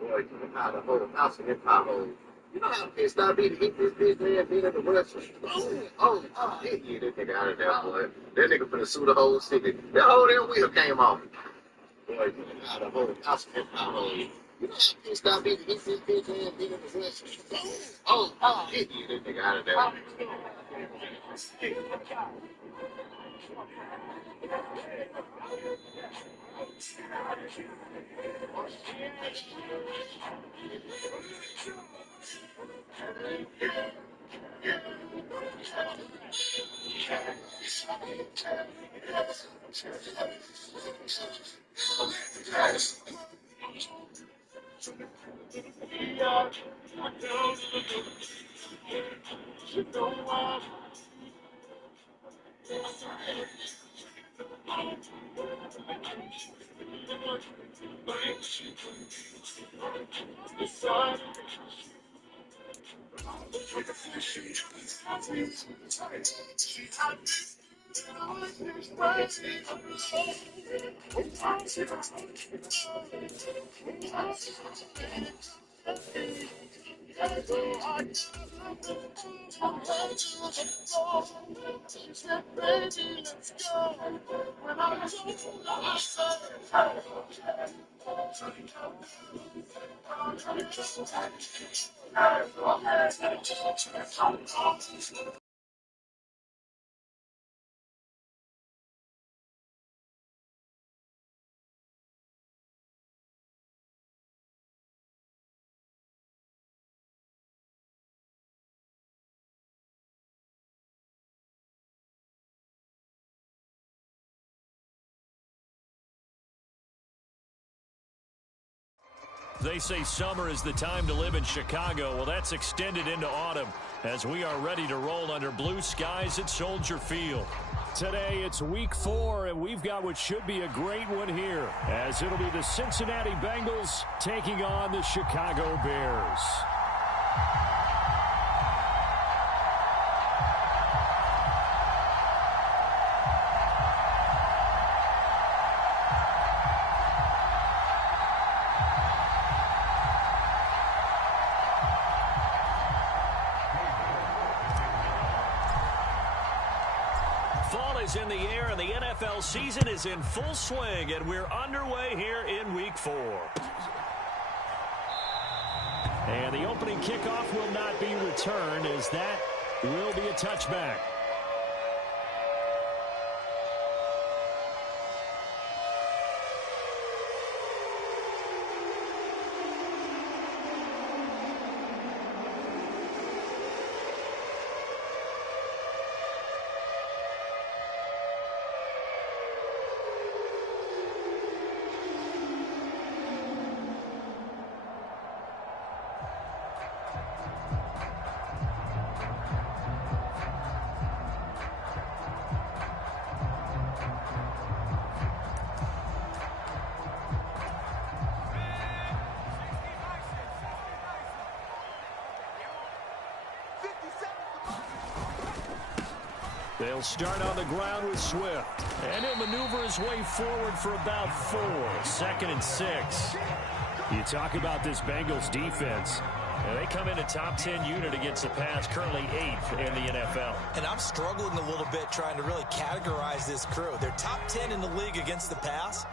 Boy, you know how the whole house in that pothole. You know how pissed I be to hit this bitch man being in the rush? Oh, yeah, that nigga out of there, boy. That nigga finna sue the whole city. That whole damn wheel came off. Boy, you know how the whole house in that pothole. You know how pissed I be to hit this bitch man being in the rush? Yeah, that nigga out of there. They say summer is the time to live in Chicago. Well, that's extended into autumn as we are ready to roll under blue skies at Soldier Field. Today, it's week 4, and we've got what should be a great one here, as it'll be the Cincinnati Bengals taking on the Chicago Bears. Fall is in the air, and the NFL season is in full swing, and we're underway here in Week 4. And the opening kickoff will not be returned, as that will be a touchback. They'll start on the ground with Swift. And he'll maneuver his way forward for about 4. 2nd and 6. You talk about this Bengals defense. They come in a top 10 unit against the pass, currently 8th in the NFL. And I'm struggling a little bit trying to really categorize this crew. They're top 10 in the league against the pass,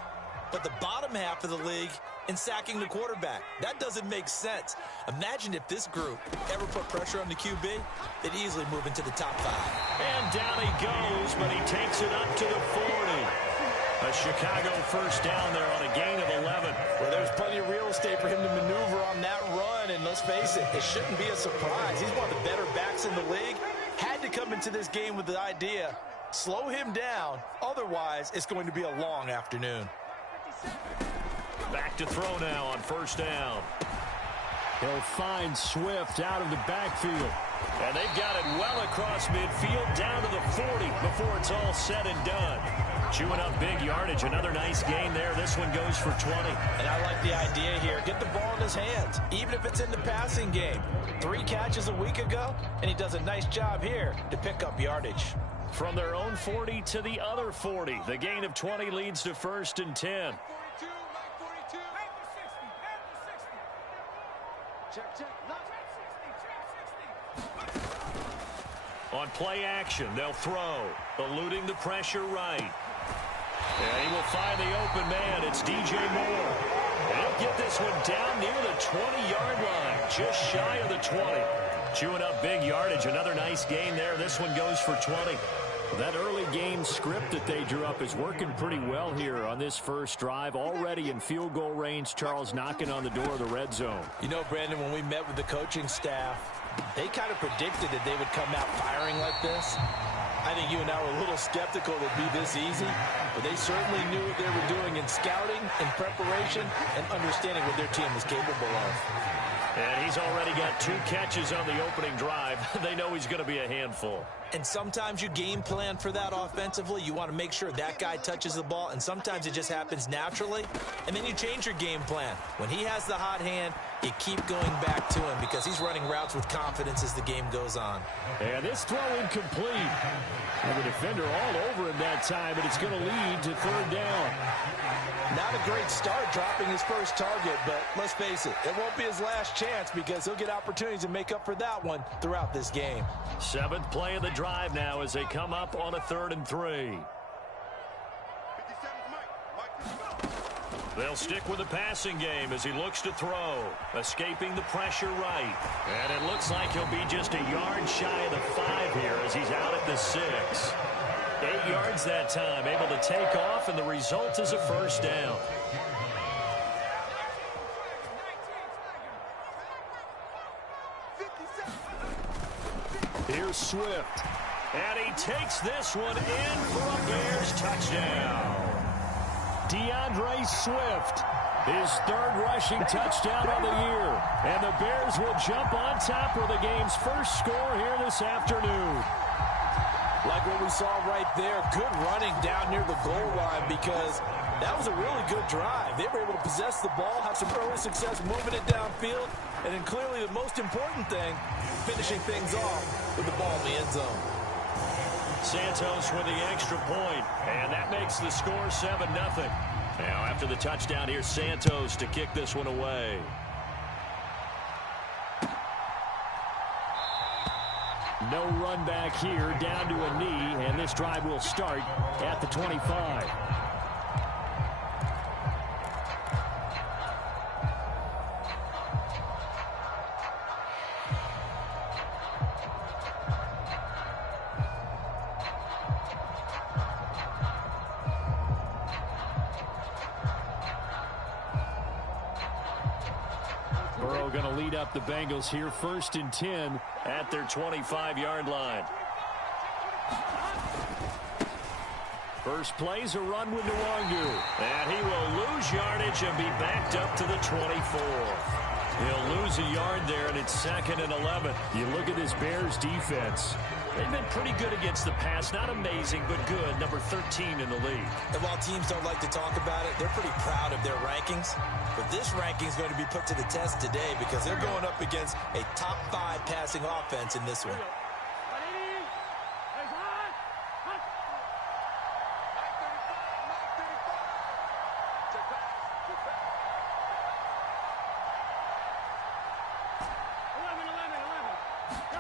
but the bottom half of the league in sacking the quarterback. That doesn't make sense. Imagine if this group ever put pressure on the QB, they'd easily move into the top 5. And down he goes, but he takes it up to the 40. A Chicago first down there on a gain of 11. Well, there's plenty of real estate for him to maneuver on that run, and let's face it, it shouldn't be a surprise. He's one of the better backs in the league. Had to come into this game with the idea, slow him down, otherwise it's going to be a long afternoon. Back to throw now on first down. He'll find Swift out of the backfield. And they've got it well across midfield down to the 40 before it's all said and done. Chewing up big yardage. Another nice gain there. This one goes for 20. And I like the idea here. Get the ball in his hands, even if it's in the passing game. 3 catches a week ago, and he does a nice job here to pick up yardage. From their own 40 to the other 40. The gain of 20 leads to 1st and 10. On play action, they'll throw. Eluding the pressure right. And he will find the open man. It's DJ Moore. And he'll get this one down near the 20-yard line. Just shy of the 20. Chewing up big yardage. Another nice gain there. This one goes for 20. That early game script that they drew up is working pretty well here on this first drive. Already in field goal range, Charles knocking on the door of the red zone. You know, Brandon, when we met with the coaching staff, they kind of predicted that they would come out firing like this. I think you and I were a little skeptical it would be this easy, but they certainly knew what they were doing in scouting, in preparation, and understanding what their team was capable of. And he's already got 2 catches on the opening drive. They know he's going to be a handful. And sometimes you game plan for that offensively. You want to make sure that guy touches the ball, and sometimes it just happens naturally. And then you change your game plan. When he has the hot hand, you keep going back to him because he's running routes with confidence as the game goes on. And this throw incomplete. And the defender all over him that time, but it's going to lead to 3rd down. Not a great start dropping his first target, but let's face it, it won't be his last chance because he'll get opportunities to make up for that one throughout this game. 7th play of the drive now as they come up on a 3rd and 3. They'll stick with the passing game as he looks to throw. Escaping the pressure right. And it looks like he'll be just a yard shy of the 5 here as he's out at the 6. 8 yards that time, able to take off, and the result is a first down. Here's Swift. And he takes this one in for a Bears touchdown. DeAndre Swift, his 3rd rushing touchdown on the year. And the Bears will jump on top with the game's first score here this afternoon. Like what we saw right there, good running down near the goal line because that was a really good drive. They were able to possess the ball, have some early success moving it downfield, and then clearly the most important thing, finishing things off with the ball in the end zone. Santos with the extra point, and that makes the score 7-0. Now after the touchdown, here's Santos to kick this one away. No run back here, down to a knee, and this drive will start at the 25. Burrow going to lead up the Bengals here, 1st and 10 at their 25-yard line. First play's a run with Nwangu, and he will lose yardage and be backed up to the 24. He'll lose a yard there, and it's 2nd and 11. You look at this Bears defense. They've been pretty good against the pass. Not amazing, but good. Number 13 in the league. And while teams don't like to talk about it, they're pretty proud of their rankings. But this ranking is going to be put to the test today because they're going up against a top 5 passing offense in this one.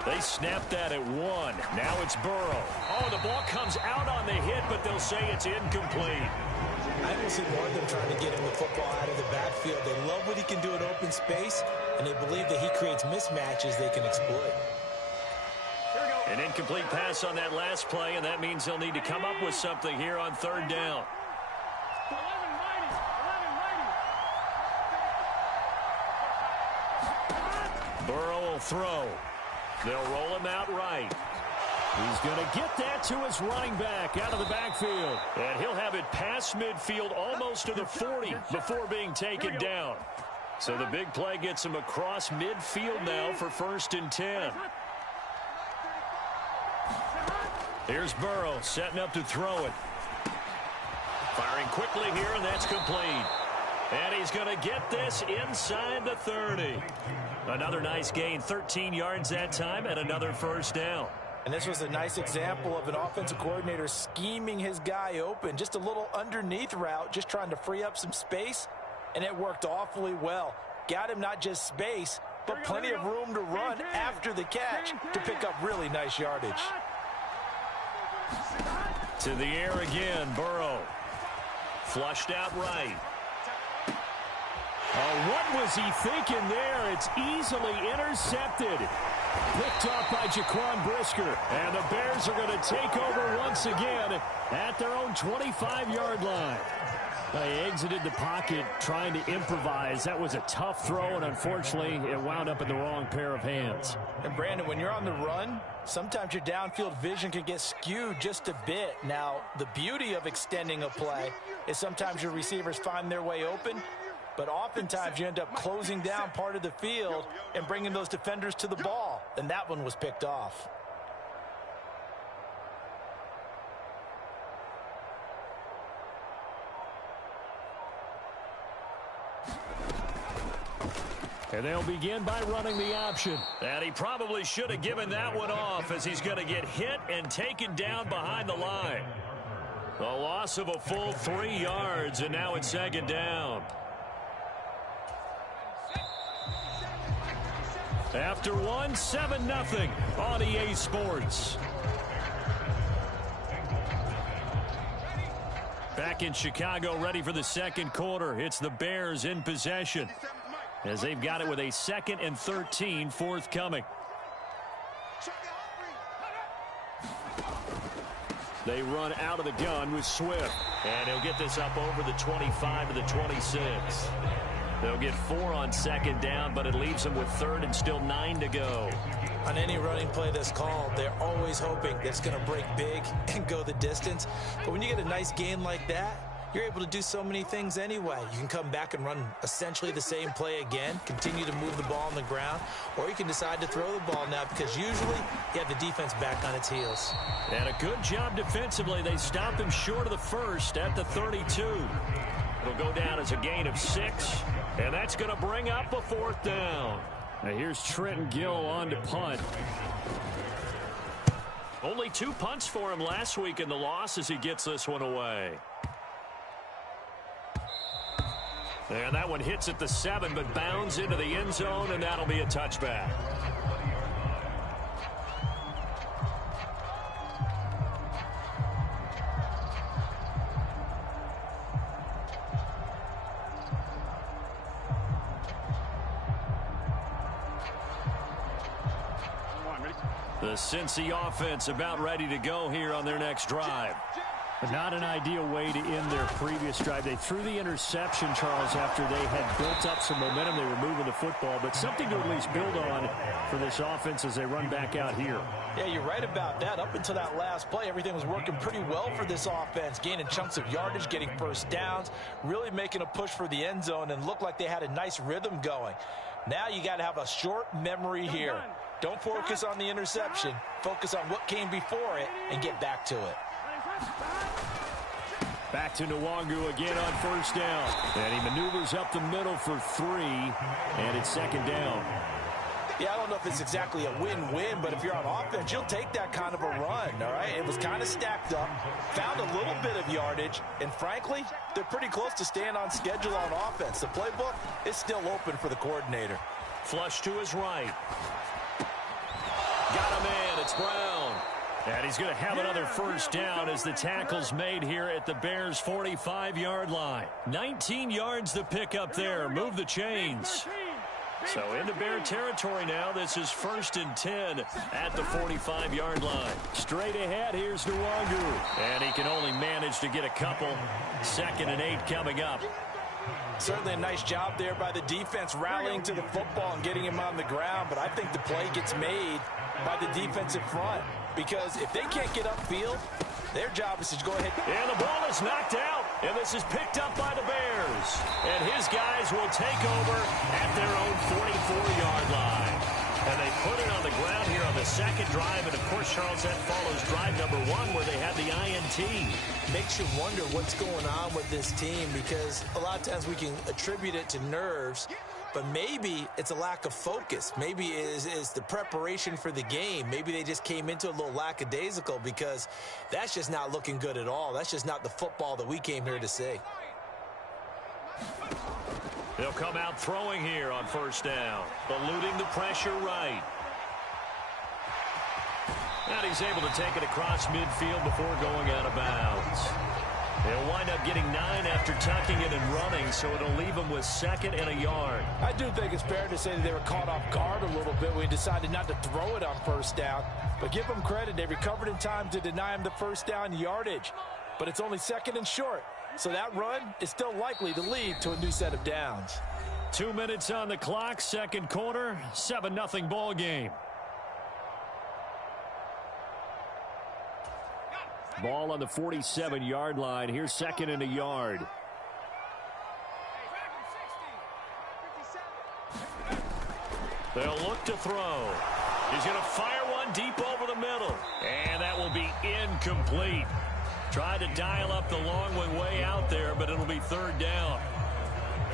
They snapped that at 1. Now it's Burrow. Oh, the ball comes out on the hit, but they'll say it's incomplete. I don't see more of them trying to get him the football out of the backfield. They love what he can do in open space, and they believe that he creates mismatches they can exploit. An incomplete pass on that last play, and that means they'll need to come up with something here on 3rd down. Burrow will throw. They'll roll him out right. He's going to get that to his running back out of the backfield. And he'll have it past midfield almost to the 40 before being taken down. So the big play gets him across midfield now for 1st and 10. Here's Burrow setting up to throw it. Firing quickly here, and that's complete. And he's going to get this inside the 30. Another nice gain, 13 yards that time, and another 1st down. And this was a nice example of an offensive coordinator scheming his guy open. Just a little underneath route, just trying to free up some space, and it worked awfully well. Got him not just space, but plenty of room to run after the catch to pick up really nice yardage. To the air again, Burrow. Flushed out right. Oh, what was he thinking there? It's easily intercepted. Picked off by Jaquan Brisker. And the Bears are going to take over once again at their own 25-yard line. They exited the pocket trying to improvise. That was a tough throw, and unfortunately, it wound up in the wrong pair of hands. And, Brandon, when you're on the run, sometimes your downfield vision can get skewed just a bit. Now, the beauty of extending a play is sometimes your receivers find their way open, but oftentimes you end up closing down part of the field and bringing those defenders to the ball, and that one was picked off. And they'll begin by running the option. And he probably should have given that one off, as he's going to get hit and taken down behind the line. A loss of a full 3 yards, and now it's 2nd down. After 7-0 on EA Sports. Back in Chicago, ready for the 2nd quarter. It's the Bears in possession, as they've got it with a 2nd and 13 forthcoming. They run out of the gun with Swift. And he'll get this up over the 25 to the 26. They'll get 4 on 2nd down, but it leaves them with 3rd and still 9 to go. On any running play that's called, they're always hoping that it's going to break big and go the distance. But when you get a nice gain like that, you're able to do so many things anyway. You can come back and run essentially the same play again, continue to move the ball on the ground, or you can decide to throw the ball now, because usually you have the defense back on its heels. And a good job defensively. They stopped him short of the 1st at the 32. It'll go down as a gain of 6, and that's going to bring up a 4th down. Now here's Trenton Gill on to punt. Only 2 punts for him last week in the loss as he gets this one away. And that one hits at the 7, but bounds into the end zone, and that'll be a touchback. The Cincy offense about ready to go here on their next drive. Not an ideal way to end their previous drive. They threw the interception, Charles, after they had built up some momentum. They were moving the football, but something to at least build on for this offense as they run back out here. Yeah, you're right about that. Up until that last play, everything was working pretty well for this offense, gaining chunks of yardage, getting 1st downs, really making a push for the end zone, and looked like they had a nice rhythm going. Now you got to have a short memory here. Don't focus on the interception. Focus on what came before it and get back to it. Back to Nwangu again on 1st down. And he maneuvers up the middle for 3, and it's 2nd down. Yeah, I don't know if it's exactly a win-win, but if you're on offense, you'll take that kind of a run, all right? It was kind of stacked up, found a little bit of yardage, and frankly, they're pretty close to staying on schedule on offense. The playbook is still open for the coordinator. Flush to his right. Got a man. It's Brown. And he's going to have another first down as the tackle's made here at the Bears' 45-yard line. 19 yards to pick up there. Move the chains. So into Bear territory now. This is 1st and 10 at the 45-yard line. Straight ahead, here's Nwangu. And he can only manage to get a couple. 2nd and 8 coming up. Certainly a nice job there by the defense rallying to the football and getting him on the ground. But I think the play gets made by the defensive front. Because if they can't get upfield, their job is to go ahead. And the ball is knocked out. And this is picked up by the Bears. And his guys will take over at their own 44-yard line. And they put it on the ground here on the 2nd drive. And, of course, Charles, that follows drive number 1 where they had the INT. Makes you wonder what's going on with this team because a lot of times we can attribute it to nerves. But maybe it's a lack of focus. Maybe it is the preparation for the game. Maybe they just came into a little lackadaisical because that's just not looking good at all. That's just not the football that we came here to see. They'll come out throwing here on 1st down. Eluding the pressure right. And he's able to take it across midfield before going out of bounds. They'll wind up getting 9 after tucking it and running, so it'll leave them with 2nd and a yard. I do think it's fair to say that they were caught off guard a little bit when he decided not to throw it on 1st down. But give them credit. They recovered in time to deny him the 1st down yardage. But it's only 2nd and short. So that run is still likely to lead to a new set of downs. 2 minutes on the clock, 2nd quarter, 7-0 ball game. Ball on the 47-yard line. Here's 2nd and a yard. They'll look to throw. He's going to fire one deep over the middle. And that will be incomplete. Tried to dial up the long one way out there, but it'll be 3rd down.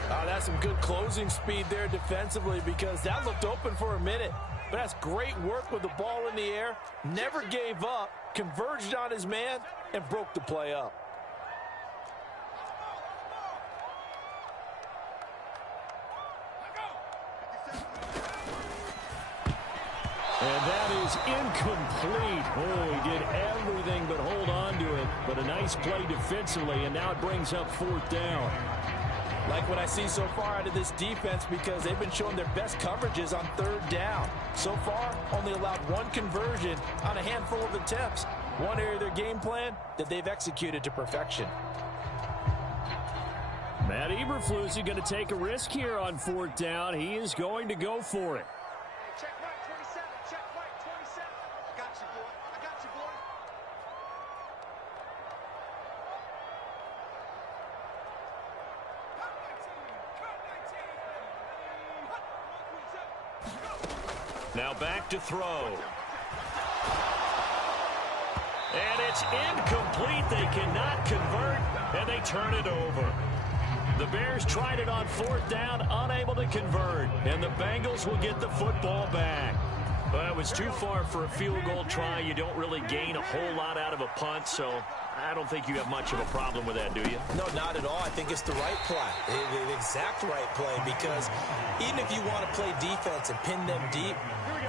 That's some good closing speed there defensively because that looked open for a minute. But that's great work with the ball in the air. Never gave up, converged on his man, and broke the play up. And that is incomplete. Oh, he did everything but hold on to it. But a nice play defensively, and now it brings up 4th down. Like what I see so far out of this defense because they've been showing their best coverages on 3rd down. So far, only allowed 1 conversion on a handful of attempts. One area of their game plan that they've executed to perfection. Matt Eberflus is going to take a risk here on 4th down. He is going to go for it. Check right 27, check right 27. I got you, boy. I got you, boy. Now back to throw. And it's incomplete. They cannot convert, and they turn it over. The Bears tried it on 4th down, unable to convert, and the Bengals will get the football back. But it was too far for a field goal try. You don't really gain a whole lot out of a punt, so I don't think you have much of a problem with that, do you? No, not at all. I think it's the right play, the exact right play, because even if you want to play defense and pin them deep,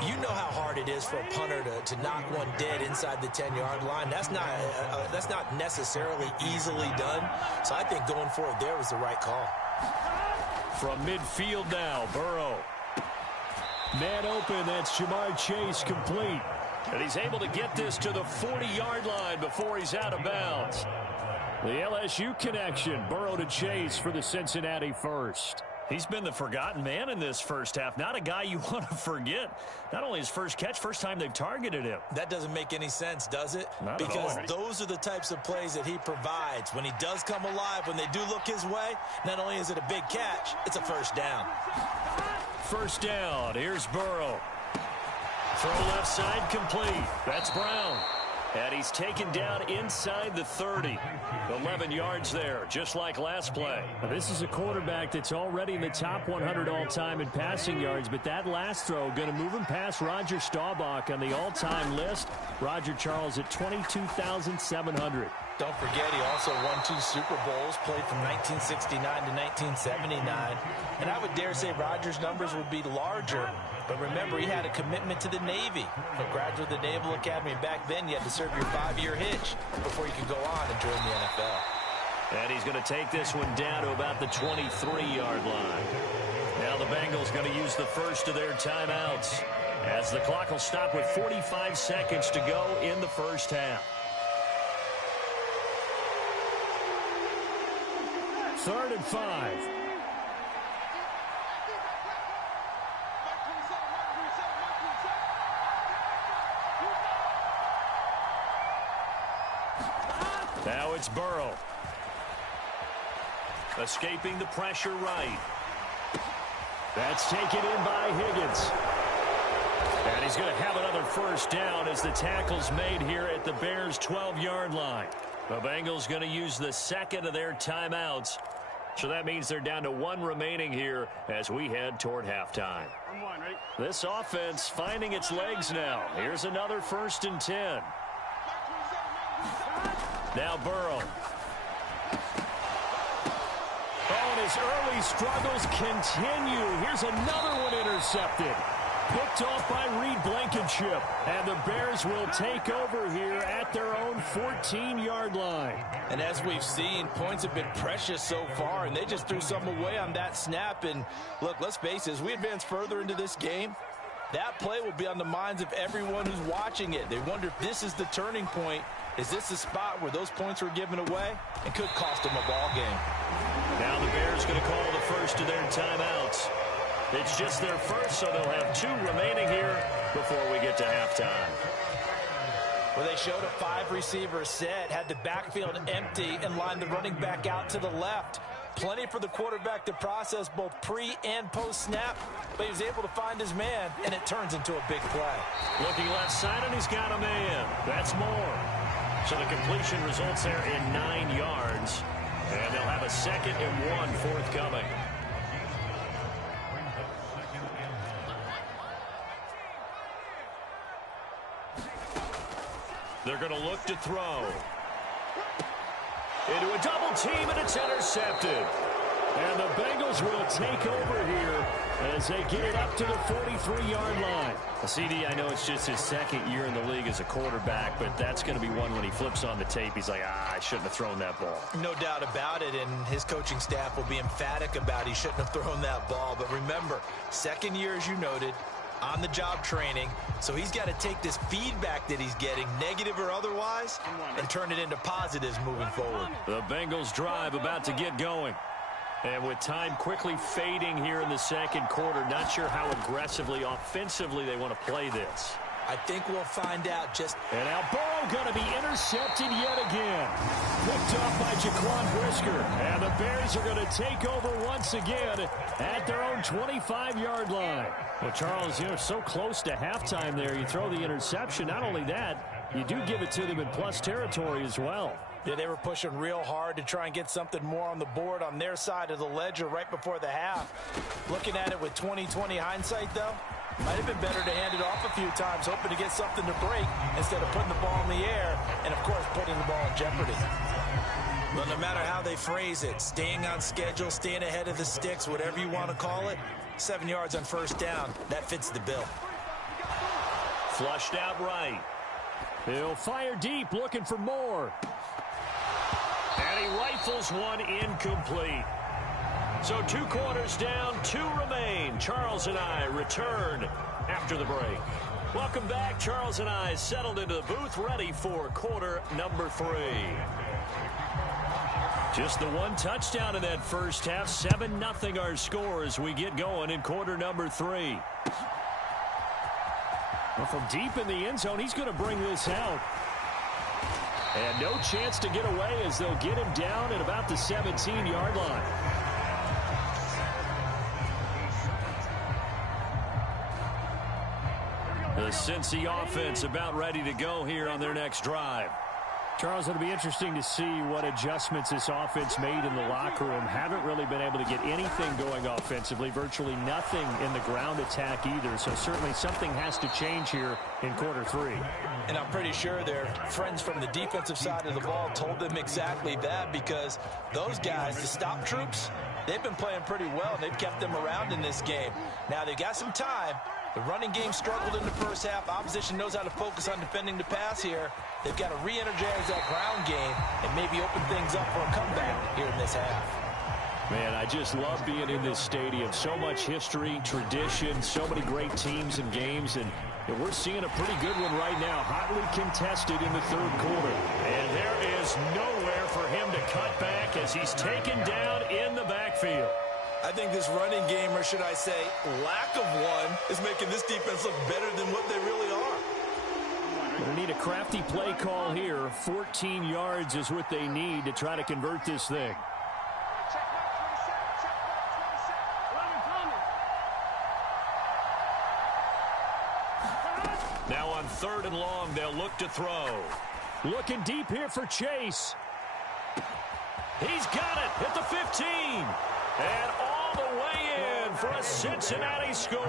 you know how hard it is for a punter to knock one dead inside the 10-yard line. That's not necessarily easily done. So I think going for it there was the right call. From midfield now, Burrow. Man open, that's Jamar Chase complete. And he's able to get this to the 40-yard line before he's out of bounds. The LSU connection, Burrow to Chase for the Cincinnati first. He's been the forgotten man in this first half. Not a guy you want to forget. Not only his first catch, first time they've targeted him. That doesn't make any sense, does it? Not because at all. Those are the types of plays that he provides. When he does come alive, when they do look his way, not only is it a big catch, it's a first down. First down. Here's Burrow. Throw left side complete. That's Brown. And he's taken down inside the 30. 11 yards there, just like last play. Now, this is a quarterback that's already in the top 100 all-time in passing yards, but that last throw going to move him past Roger Staubach on the all-time list. Roger Charles at 22,700. Don't forget, he also won 2 Super Bowls, played from 1969 to 1979. And I would dare say Rodgers' numbers would be larger. But remember, he had a commitment to the Navy. A graduate of the Naval Academy. Back then, you had to serve your 5-year hitch before you could go on and join the NFL. And he's going to take this one down to about the 23-yard line. Now the Bengals going to use the first of their timeouts, as the clock will stop with 45 seconds to go in the first half. 3rd and 5. Now it's Burrow. Escaping the pressure right. That's taken in by Higgins. And he's going to have another first down as the tackle's made here at the Bears' 12-yard line. The Bengals going to use the second of their timeouts. So that means they're down to 1 remaining here as we head toward halftime. This offense finding its legs now. Here's another 1st and 10. Now Burrow. Oh, and his early struggles continue. Here's another one intercepted. Picked off by Reed Blankenship. And the Bears will take over here at their own 14-yard line. And as we've seen, points have been precious so far, and they just threw something away on that snap. And look, let's face it, as we advance further into this game, that play will be on the minds of everyone who's watching it. They wonder if this is the turning point. Is this the spot where those points were given away and could cost them a ball game? Now the Bears going to call the first of their timeouts. It's just their first, so they'll have 2 remaining here before we get to halftime. Well, they showed a 5-receiver set, had the backfield empty, and lined the running back out to the left. Plenty for the quarterback to process both pre- and post-snap, but he was able to find his man, and it turns into a big play. Looking left side, and he's got a man. That's more. So the completion results there in 9 yards, and they'll have a 2nd and 1 forthcoming. They're going to look to throw. Into a double team, and it's intercepted. And the Bengals will take over here as they get it up to the 43-yard line. CD, I know it's just his 2nd year in the league as a quarterback, but that's going to be one when he flips on the tape. He's like, I shouldn't have thrown that ball. No doubt about it, and his coaching staff will be emphatic about he shouldn't have thrown that ball. But remember, 2nd year, as you noted, on-the-job training, so he's got to take this feedback that he's getting, negative or otherwise, and turn it into positives moving forward. The Bengals drive about to get going. And with time quickly fading here in the 2nd quarter, not sure how aggressively, offensively they want to play this. I think we'll find out just... And now Burrow going to be intercepted yet again. Picked off by Jaquan Brisker. And the Bears are going to take over once again at their own 25-yard line. Well, Charles, you're so close to halftime there. You throw the interception. Not only that, you do give it to them in plus territory as well. Yeah, they were pushing real hard to try and get something more on the board on their side of the ledger right before the half. Looking at it with 20/20 hindsight, though, might have been better to hand it off a few times, hoping to get something to break instead of putting the ball in the air and, of course, putting the ball in jeopardy. But no matter how they phrase it, staying on schedule, staying ahead of the sticks, whatever you want to call it, 7 yards on first down, that fits the bill. Flushed out right. He'll fire deep, looking for more. And he rifles one incomplete. So 2 quarters down, 2 remain. Charles and I return after the break. Welcome back. Charles and I settled into the booth, ready for quarter number 3. Just the 1 touchdown in that first half. 7-0 our score as we get going in quarter number 3. Well, from deep in the end zone, he's going to bring this out. And no chance to get away as they'll get him down at about the 17-yard line. The Cincy offense about ready to go here on their next drive. Charles, it'll be interesting to see what adjustments this offense made in the locker room. Haven't really been able to get anything going offensively, virtually nothing in the ground attack either. So certainly something has to change here in quarter three. And I'm pretty sure their friends from the defensive side of the ball told them exactly that, because those guys, the stop troops, they've been playing pretty well, and they've kept them around in this game. Now they've got some time. The running game struggled in the first half. Opposition knows how to focus on defending the pass here. They've got to re-energize that ground game and maybe open things up for a comeback here in this half. Man, I just love being in this stadium. So much history, tradition, so many great teams and games, and we're seeing a pretty good one right now. Hotly contested in the third quarter. And there is nowhere for him to cut back as he's taken down in the backfield. I think this running game, or should I say lack of one, is making this defense look better than what they really are. They need a crafty play call here. 14 yards is what they need to try to convert this thing. Now on 3rd and long, they'll look to throw. Looking deep here for Chase. He's got it at the 15. And all the way in for a Cincinnati score.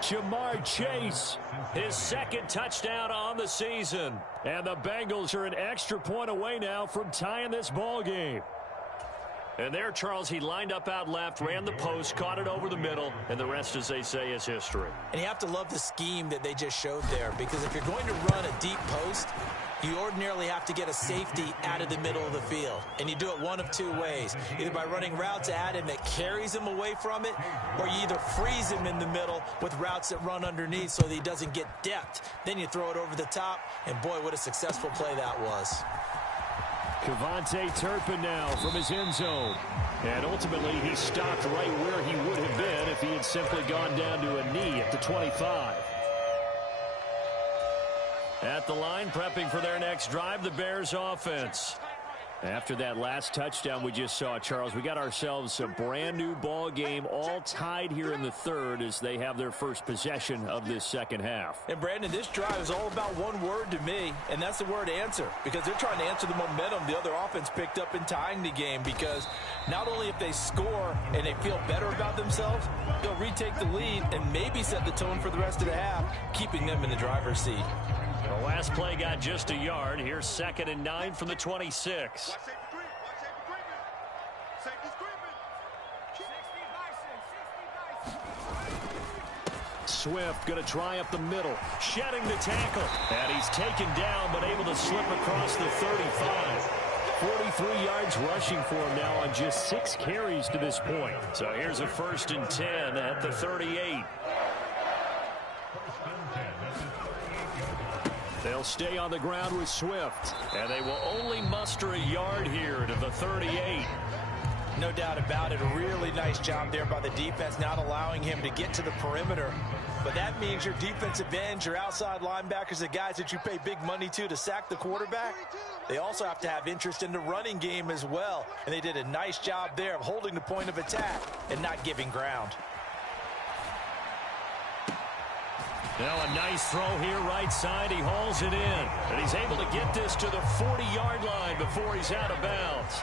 Jamar Chase, his second touchdown on the season. And the Bengals are an extra point away now from tying this ball game. And there, Charles, he lined up out left, ran the post, caught it over the middle, and the rest, as they say, is history. And you have to love the scheme that they just showed there, because if you're going to run a deep post, you ordinarily have to get a safety out of the middle of the field. And you do it one of two ways, either by running routes at him that carries him away from it, or you either freeze him in the middle with routes that run underneath so that he doesn't get depth. Then you throw it over the top, and boy, what a successful play that was. Kevontae Turpin now from his end zone. And ultimately, he stopped right where he would have been if he had simply gone down to a knee at the 25. At the line, prepping for their next drive, the Bears offense. After that last touchdown we just saw, Charles, we got ourselves a brand new ball game, all tied here in the third as they have their first possession of this second half. And Brandon, this drive is all about one word to me, and that's the word answer, because they're trying to answer the momentum the other offense picked up in tying the game, because not only if they score and they feel better about themselves, they'll retake the lead and maybe set the tone for the rest of the half, keeping them in the driver's seat. The last play got just a yard. Here's 2nd and 9 from the 26. Swift going to try up the middle. Shedding the tackle. And he's taken down, but able to slip across the 35. 43 yards rushing for him now on just 6 carries to this point. So here's a 1st and 10 at the 38. They'll stay on the ground with Swift. And they will only muster a yard here to the 38. No doubt about it. A really nice job there by the defense, not allowing him to get to the perimeter. But that means your defensive ends, your outside linebackers, the guys that you pay big money to sack the quarterback, they also have to have interest in the running game as well. And they did a nice job there of holding the point of attack and not giving ground. Now a nice throw here right side. He hauls it in. And he's able to get this to the 40-yard line before he's out of bounds.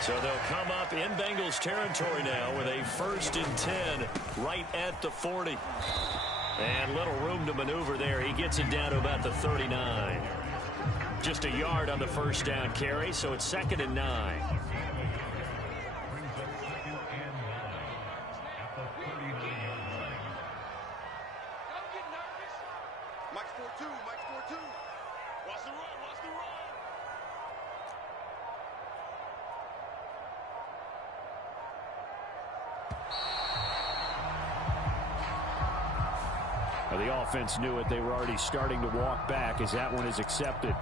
So they'll come up in Bengals territory now with a 1st and 10 right at the 40. And little room to maneuver there. He gets it down to about the 39. Just a yard on the first down carry, so it's 2nd and 9. The offense knew it. They were already starting to walk back as that one is accepted.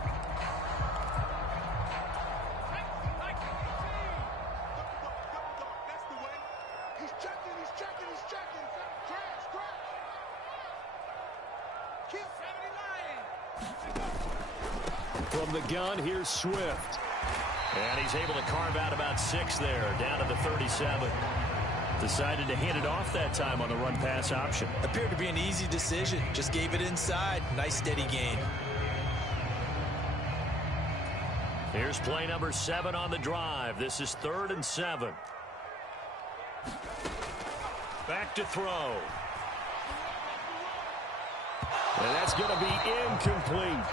From the gun, here's Swift. And he's able to carve out about 6 there, down to the 37. Decided to hand it off that time on the run-pass option. Appeared to be an easy decision. Just gave it inside. Nice steady gain. Here's play number 7 on the drive. This is 3rd and 7. Back to throw. And that's going to be incomplete.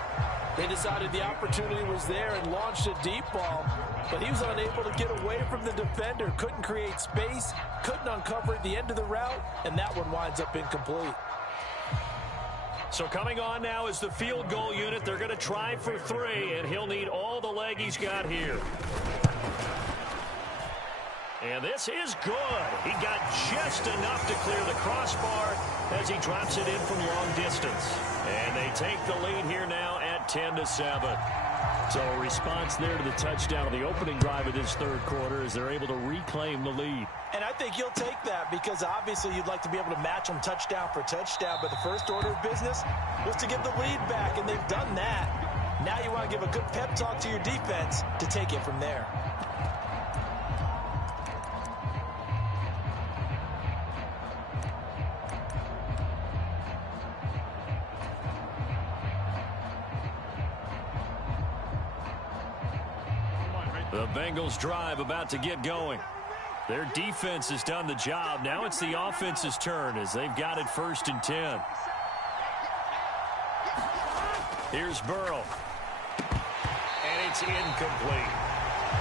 They decided the opportunity was there and launched a deep ball, but he was unable to get away from the defender, couldn't create space, couldn't uncover at the end of the route, and that one winds up incomplete. So coming on now is the field goal unit. They're going to try for 3, and he'll need all the leg he's got here. And this is good. He got just enough to clear the crossbar as he drops it in from long distance. And they take the lead here now at 10-7. So a response there to the touchdown of the opening drive of this third quarter as they're able to reclaim the lead. And I think you'll take that because obviously you'd like to be able to match them touchdown for touchdown, but the first order of business was to get the lead back, and they've done that. Now you want to give a good pep talk to your defense to take it from there. The Bengals drive about to get going. Their defense has done the job. Now it's the offense's turn as they've got it 1st and 10. Here's Burrow. And it's incomplete.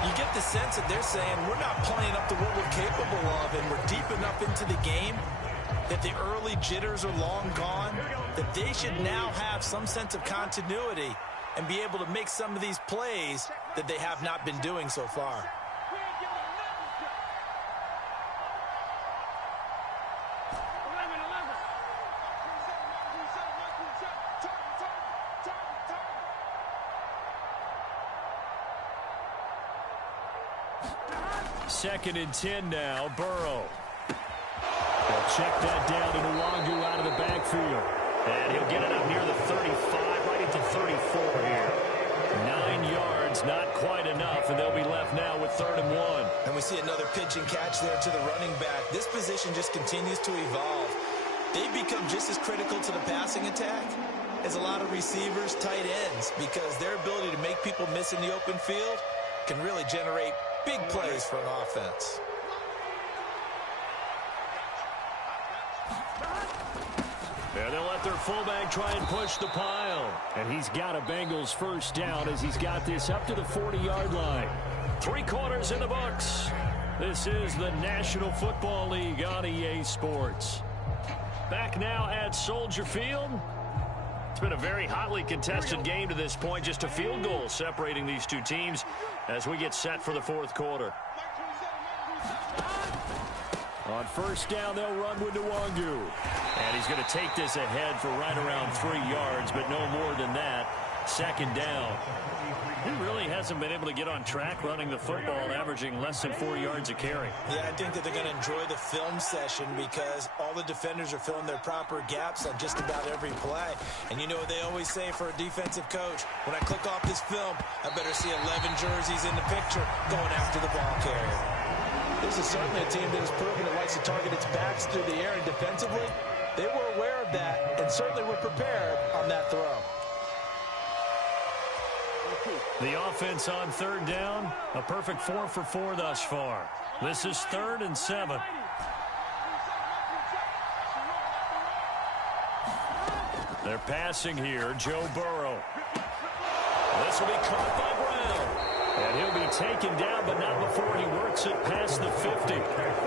You get the sense that they're saying we're not playing up to what we're capable of, and we're deep enough into the game that the early jitters are long gone, that they should now have some sense of continuity and be able to make some of these plays that they have not been doing so far. Second and 10 now, Burrow. They'll check that down to Nwangu out of the backfield. And he'll get it up near the 35, right into 34 here. 9 yards, not quite enough, and they'll be left now with 3rd and 1. And we see another pitch and catch there to the running back. This position just continues to evolve. They become just as critical to the passing attack as a lot of receivers, tight ends, because their ability to make people miss in the open field can really generate big plays for an offense. And they'll let their fullback try and push the pile. And he's got a Bengals first down as he's got this up to the 40-yard line. 3 quarters in the books. This is the National Football League on EA Sports. Back now at Soldier Field. It's been a very hotly contested game to this point. Just a field goal separating these two teams as we get set for the 4th quarter. On first down, they'll run with Nwangu. And he's going to take this ahead for right around 3 yards, but no more than that. 2nd down. He really hasn't been able to get on track running the football, averaging less than 4 yards a carry. Yeah, I think that they're going to enjoy the film session because all the defenders are filling their proper gaps on just about every play. And you know what they always say for a defensive coach? When I click off this film, I better see 11 jerseys in the picture going after the ball carrier. This is certainly a team that has proven it likes to target its backs through the air, and defensively, they were aware of that and certainly were prepared on that throw. The offense on 3rd down, a perfect 4 for 4 thus far. This is 3rd and 7. They're passing here, Joe Burrow. This will be caught by Brown. And he'll be taken down, but not before he works it past the 50.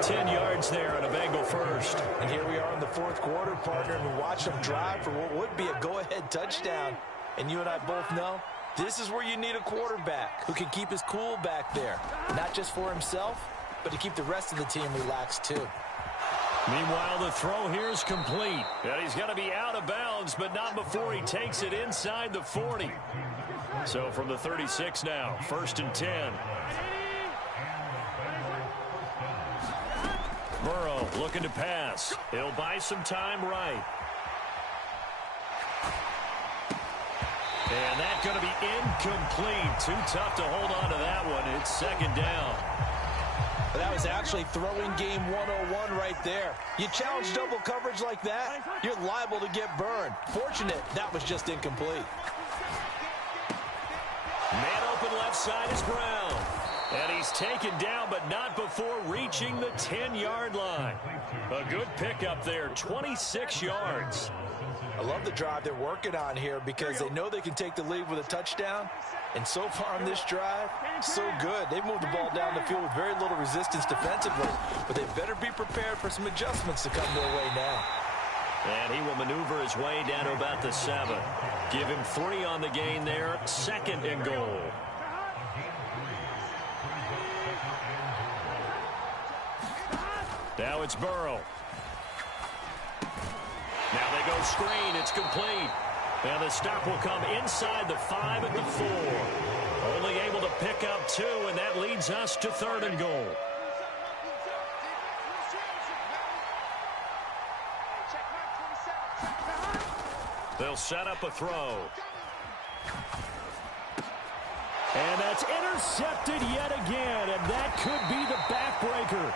10 yards there on a Bengal first. And here we are in the 4th quarter, partner, and watch them drive for what would be a go-ahead touchdown. And you and I both know this is where you need a quarterback who can keep his cool back there. Not just for himself, but to keep the rest of the team relaxed too. Meanwhile, the throw here is complete. And he's going to be out of bounds, but not before he takes it inside the 40. So from the 36 now, 1st and 10. Burrow looking to pass. He'll buy some time right. And that's going to be incomplete. Too tough to hold on to that one. It's 2nd down. That was actually throwing game 101 right there. You challenge double coverage like that, you're liable to get burned. Fortunate, that was just incomplete. Man open left left side is Brown. And he's taken down, but not before reaching the 10-yard line. A good pickup there, 26 yards. I love the drive they're working on here because they know they can take the lead with a touchdown. And so far on this drive, so good. They've moved the ball down the field with very little resistance defensively. But they better be prepared for some adjustments to come their way now. And he will maneuver his way down to about the 7. Give him 3 on the gain there. 2nd and goal. Now it's Burrow. Now they go screen. It's complete. And the stop will come inside the 5 at the 4. Only able to pick up 2, and that leads us to 3rd and goal. They'll set up a throw. And that's intercepted yet again, and that could be the backbreaker.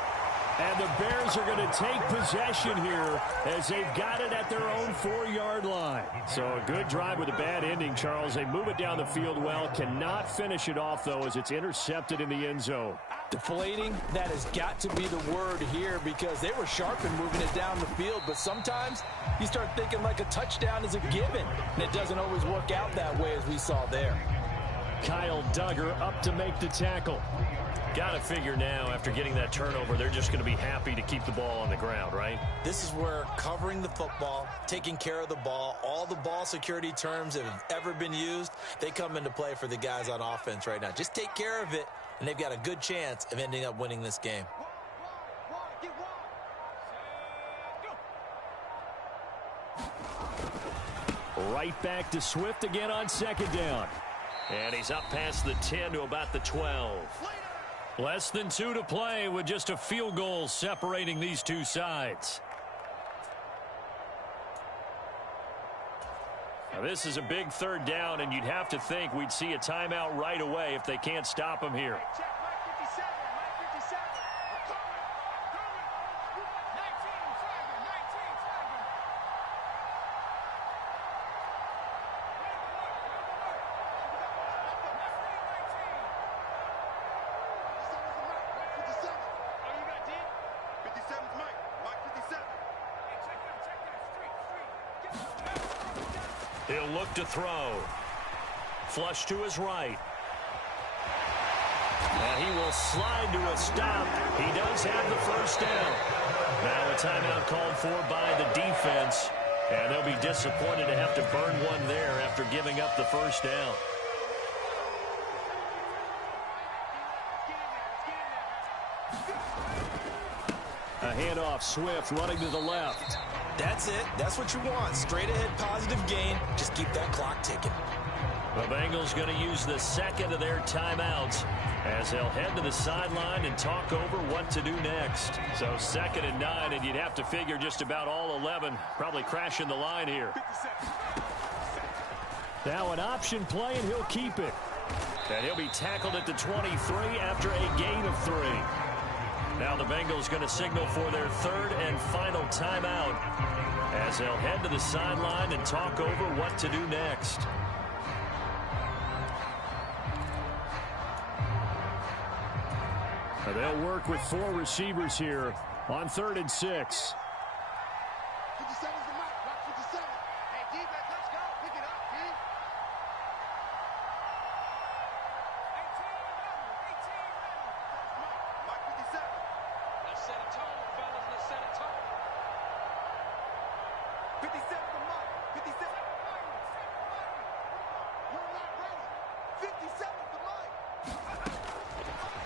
And the Bears are going to take possession here as they've got it at their own 4-yard line. So a good drive with a bad ending, Charles. They move it down the field well, cannot finish it off, though, as it's intercepted in the end zone. Deflating, that has got to be the word here because they were sharp in moving it down the field. But sometimes you start thinking like a touchdown is a given, and it doesn't always work out that way as we saw there. Kyle Duggar up to make the tackle. Got to figure now, after getting that turnover, they're just going to be happy to keep the ball on the ground, right? This is where covering the football, taking care of the ball, all the ball security terms that have ever been used, they come into play for the guys on offense right now. Just take care of it, and they've got a good chance of ending up winning this game. Right back to Swift again on 2nd down. And he's up past the 10 to about the 12. Less than 2 to play with just a field goal separating these two sides. Now this is a big 3rd down, and you'd have to think we'd see a timeout right away if they can't stop him here. He'll look to throw. Flush to his right. And he will slide to a stop. He does have the 1st down. Now a timeout called for by the defense. And they'll be disappointed to have to burn one there after giving up the 1st down. A handoff, Swift running to the left. That's it. That's what you want. Straight ahead positive gain. Just keep that clock ticking. The Bengals going to use the 2nd of their timeouts as they'll head to the sideline and talk over what to do next. So 2nd and 9, and you'd have to figure just about all 11 probably crashing the line here. Now an option play, and he'll keep it. And he'll be tackled at the 23 after a gain of 3. Now the Bengals going to signal for their 3rd and final timeout as they'll head to the sideline and talk over what to do next. Now they'll work with 4 receivers here on 3rd and 6.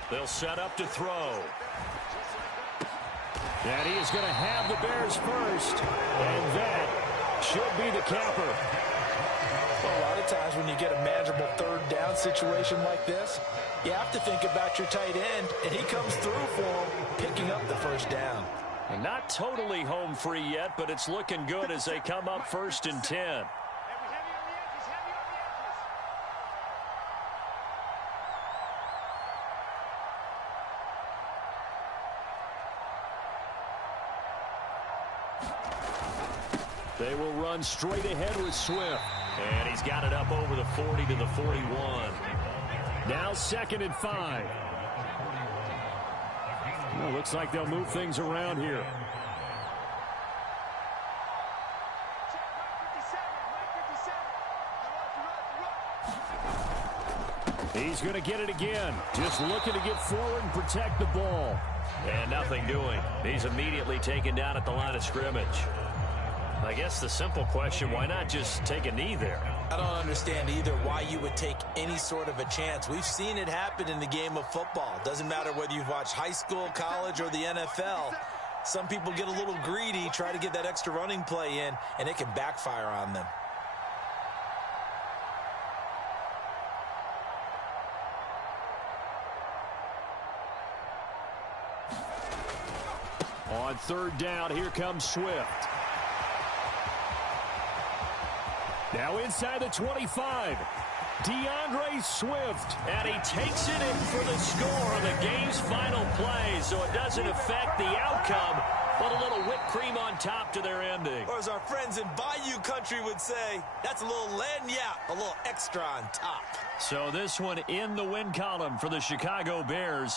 They'll set up to throw. And he is going to have the Bears first. And that should be the capper. Well, a lot of times when you get a manageable 3rd down situation like this, you have to think about your tight end, and he comes through for him, picking up the 1st down. And not totally home free yet, but it's looking good as they come up 1st and 10. They will run straight ahead with Swift. And he's got it up over the 40 to the 41. Now 2nd and 5. Well, looks like they'll move things around here. He's going to get it again. Just looking to get forward and protect the ball. And nothing doing. He's immediately taken down at the line of scrimmage. I guess the simple question, why not just take a knee there? I don't understand either why you would take any sort of a chance. We've seen it happen in the game of football. Doesn't matter whether you've watched high school, college, or the NFL. Some people get a little greedy, try to get that extra running play in, and it can backfire on them. On 3rd down, here comes Swift. Now inside the 25. DeAndre Swift. And he takes it in for the score on the game's final play, so it doesn't affect the outcome, but a little whipped cream on top to their ending. Or as our friends in Bayou Country would say, that's a little lagniappe, a little extra on top. So this one in the win column for the Chicago Bears.